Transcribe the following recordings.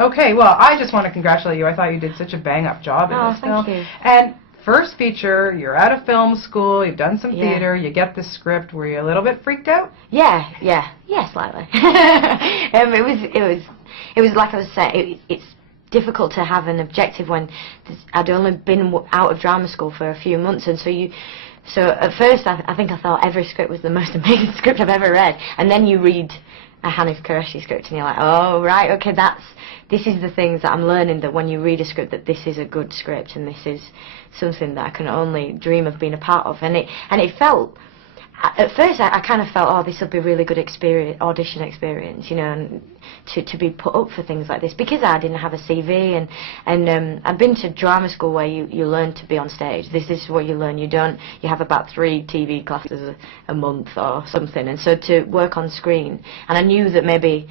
Okay, well, I just want to congratulate you. I thought you did such a bang-up job in this film. Thank you. And first feature, you're out of film school, you've done some theater, you get the script. Were you a little bit freaked out? Yeah, slightly. It was like I was saying, it's difficult to have an objective when I'd only been out of drama school for a few months, and so at first I think I thought every script was the most amazing script I've ever read, and then you read a Hanif Qureshi script and you're like, oh right, okay, this is the things that I'm learning, that when you read a script that this is a good script and this is something that I can only dream of being a part of. And it felt, at first I kind of felt, oh, this will be a really good audition experience, you know, and to be put up for things like this, because I didn't have a CV, and I've been to drama school where you learn to be on stage. This is what you learn. You have about 3 TV classes a month or something, and so to work on screen, and I knew that maybe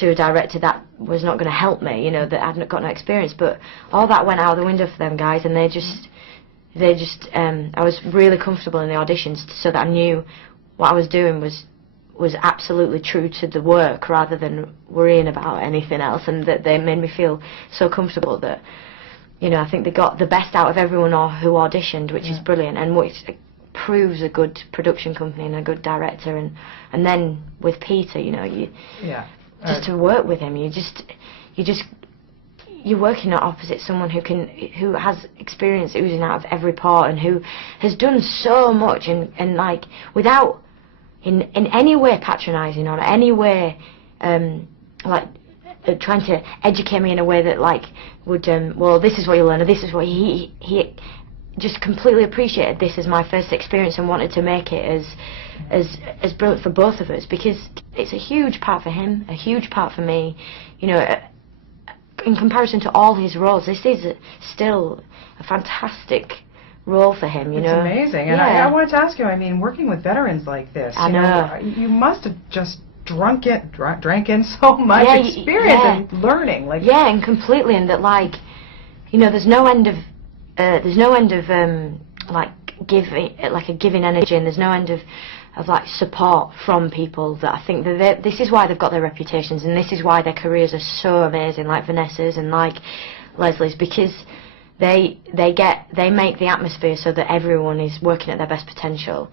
to a director that was not going to help me, you know, that I'd got no experience, but all that went out of the window for them guys, and they just I was really comfortable in the auditions, so that I knew what I was doing was absolutely true to the work rather than worrying about anything else, and that they made me feel so comfortable that, you know, I think they got the best out of everyone who auditioned, which is brilliant, and which proves a good production company and a good director. And then with Peter, you know, just to work with him, you're working opposite someone who has experience oozing out of every part, and who has done so much, and like, without in any way patronising or any way like trying to educate me in a way that like would well, this is what you learn, or this is what he just completely appreciated this as my first experience and wanted to make it as brilliant for both of us, because it's a huge part for him, a huge part for me, you know. In comparison to all his roles, this is still a fantastic role for him, you know. It's amazing. And I wanted to ask you, I mean, working with veterans like this, I know. You must have just drank in so much experience and learning. Like, yeah, and completely, and that, like, you know, there's no end of like giving energy, and there's no end of like support from people, that I think that this is why they've got their reputations, and this is why their careers are so amazing, like Vanessa's and like Leslie's, because they make the atmosphere so that everyone is working at their best potential,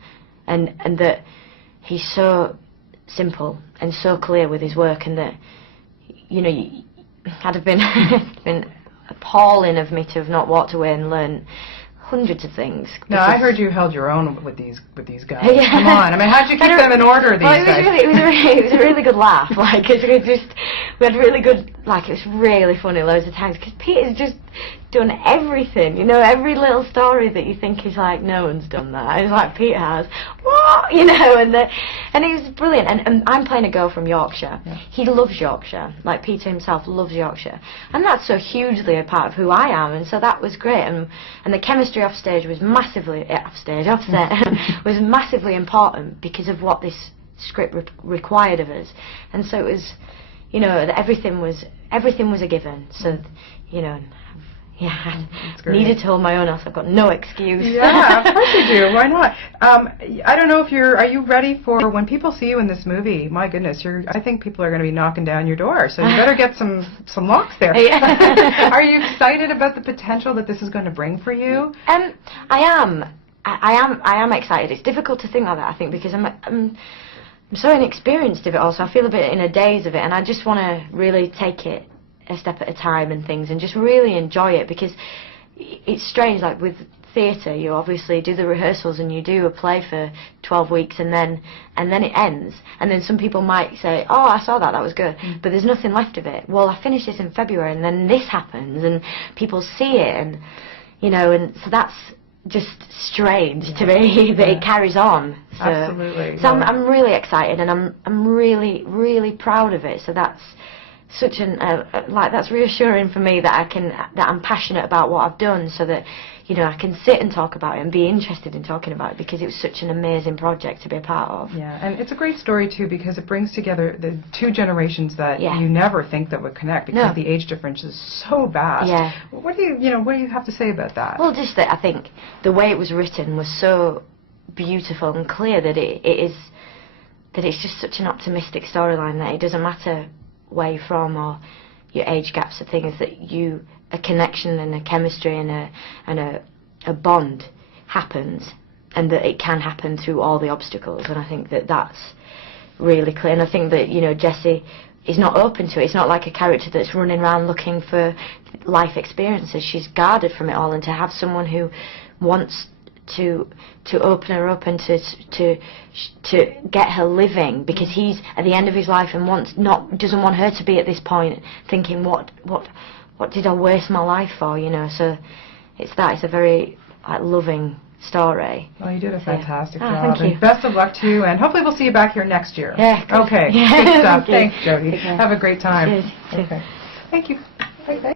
and that he's so simple and so clear with his work, and that, you know, had have been appalling of me to have not walked away and learned hundreds of things. No, I heard you held your own with these guys. Yeah. Come on, I mean, how'd you keep them in order? These guys. It was a really good laugh. Like, we had really good, like, it was really funny loads of times, because Peter's just done everything, you know, every little story that you think is like, no one's done that. It's like, Peter has, what, you know, and it was brilliant. And I'm playing a girl from Yorkshire. Yeah. He loves Yorkshire, like Peter himself loves Yorkshire, and that's so hugely a part of who I am, and so that was great. And the chemistry off stage was massively was massively important because of what this script required of us, and so it was, you know, everything was a given. So, you know. Yeah, needed to hold my own, else I've got no excuse. Yeah, of course you do. Why not? I don't know if are you ready for when people see you in this movie? My goodness, I think people are going to be knocking down your door, so you better get some locks there. Are you excited about the potential that this is going to bring for you? I am excited. It's difficult to think like that, I think, because I'm so inexperienced of it all, so I feel a bit in a daze of it, and I just want to really take it a step at a time and things, and just really enjoy it, because it's strange, like with theatre, you obviously do the rehearsals and you do a play for 12 weeks and then it ends, and then some people might say, oh, I saw that was good, but there's nothing left of it. Well, I finished this in February and then this happens and people see it, and you know, and so that's just strange to me that it carries on. So, absolutely. So I'm really excited, and I'm really proud of it, so that's such that's reassuring for me that I'm passionate about what I've done, so that, you know, I can sit and talk about it and be interested in talking about it, because it was such an amazing project to be a part of. Yeah, and it's a great story too, because it brings together the two generations that you never think that would connect, because the age difference is so vast. Yeah. What do you have to say about that? Well, just that I think the way it was written was so beautiful and clear that it's just such an optimistic storyline that it doesn't matter where you're from, or, your age gaps are things that a connection and a chemistry and a bond happens, and that it can happen through all the obstacles. And I think that that's really clear. And I think that, you know, Jessie is not open to it. It's not like a character that's running around looking for life experiences. She's guarded from it all, and to have someone who wants to open her up and to get her living, because he's at the end of his life and doesn't want her to be at this point thinking what did I waste my life for, you know. So it's a very loving story. Well, you did a fantastic job. Thank you. And best of luck to you, and hopefully we'll see you back here next year. Yeah. Okay. Yeah. Good stuff. Thank Thanks, Jodie. you. Have a great time. Cheers. Okay. Thank you. Bye-bye.